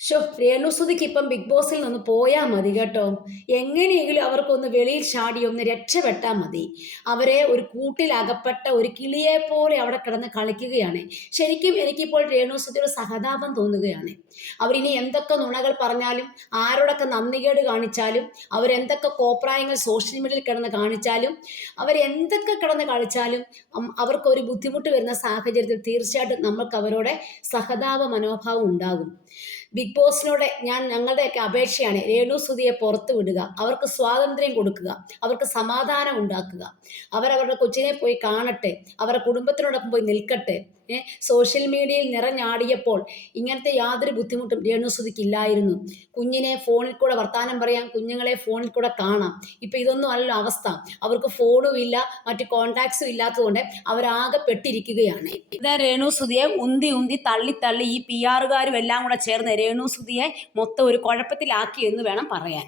Show രേണുസുതിക്ക് ഇപ്പം big ബോസിൽ നിന്ന് പോയാൽ മതി കേട്ടോ. എങ്ങനെയെങ്കിലും അവർക്കൊന്ന് വെളിയിൽ ചാടി ഒന്ന് രക്ഷപ്പെട്ടാൽ മതി. അവരെ ഒരു കൂട്ടിൽ അകപ്പെട്ട ഒരു കിളിയെ പോലെ അവിടെ കിടന്ന് കളിക്കുകയാണ്. ശരിക്കും എനിക്കിപ്പോൾ രേണുസുതിയുടെ സഹതാപം തോന്നുകയാണ്. അവരിനി എന്തൊക്കെ നുണകൾ പറഞ്ഞാലും ആരോടൊക്കെ നന്ദികേട് കാണിച്ചാലും അവരെന്തൊക്കെ കോപ്രായങ്ങൾ സോഷ്യൽ മീഡിയയിൽ കിടന്ന് കാണിച്ചാലും അവരെന്തൊക്കെ കിടന്ന് കളിച്ചാലും അവർക്കൊരു ബുദ്ധിമുട്ട് വരുന്ന സാഹചര്യത്തിൽ തീർച്ചയായിട്ടും നമ്മൾക്ക് അവരോടെ സഹതാപ മനോഭാവം ഉണ്ടാകും. ബിഗ് ബോസിനോട് ഞാൻ ഞങ്ങളുടെയൊക്കെ അപേക്ഷയാണ് രേണു സുതിയെ പുറത്തു വിടുക. അവർക്ക് സ്വാതന്ത്ര്യം കൊടുക്കുക. അവർക്ക് സമാധാനം ഉണ്ടാക്കുക. അവരവരുടെ കൊച്ചിനെ പോയി കാണട്ടെ. അവരുടെ കുടുംബത്തിനോടൊപ്പം പോയി നിൽക്കട്ടെ. സോഷ്യൽ മീഡിയയിൽ നിറഞ്ഞാടിയപ്പോൾ ഇങ്ങനത്തെ യാതൊരു ബുദ്ധിമുട്ടും രേണു സുതിക്ക് ഇല്ലായിരുന്നു. കുഞ്ഞിനെ ഫോണിൽ കൂടെ വർത്താനം പറയാം. കുഞ്ഞുങ്ങളെ ഫോണിൽ കൂടെ കാണാം. ഇപ്പം ഇതൊന്നും അല്ലല്ലോ അവസ്ഥ. അവർക്ക് ഫോണും ഇല്ല മറ്റു കോണ്ടാക്ട്സും ഇല്ലാത്തതുകൊണ്ട് അവരാകെ പെട്ടിരിക്കുകയാണ്. ഇത് രേണു സുതിയെ ഉന്തി ഉന്തി തള്ളി തള്ളി ഈ പി ആറുകാരും എല്ലാം കൂടെ ചേർന്ന് രേണു സുധിയെ മൊത്തം ഒരു കുഴപ്പത്തിലാക്കി എന്ന് വേണം പറയാൻ.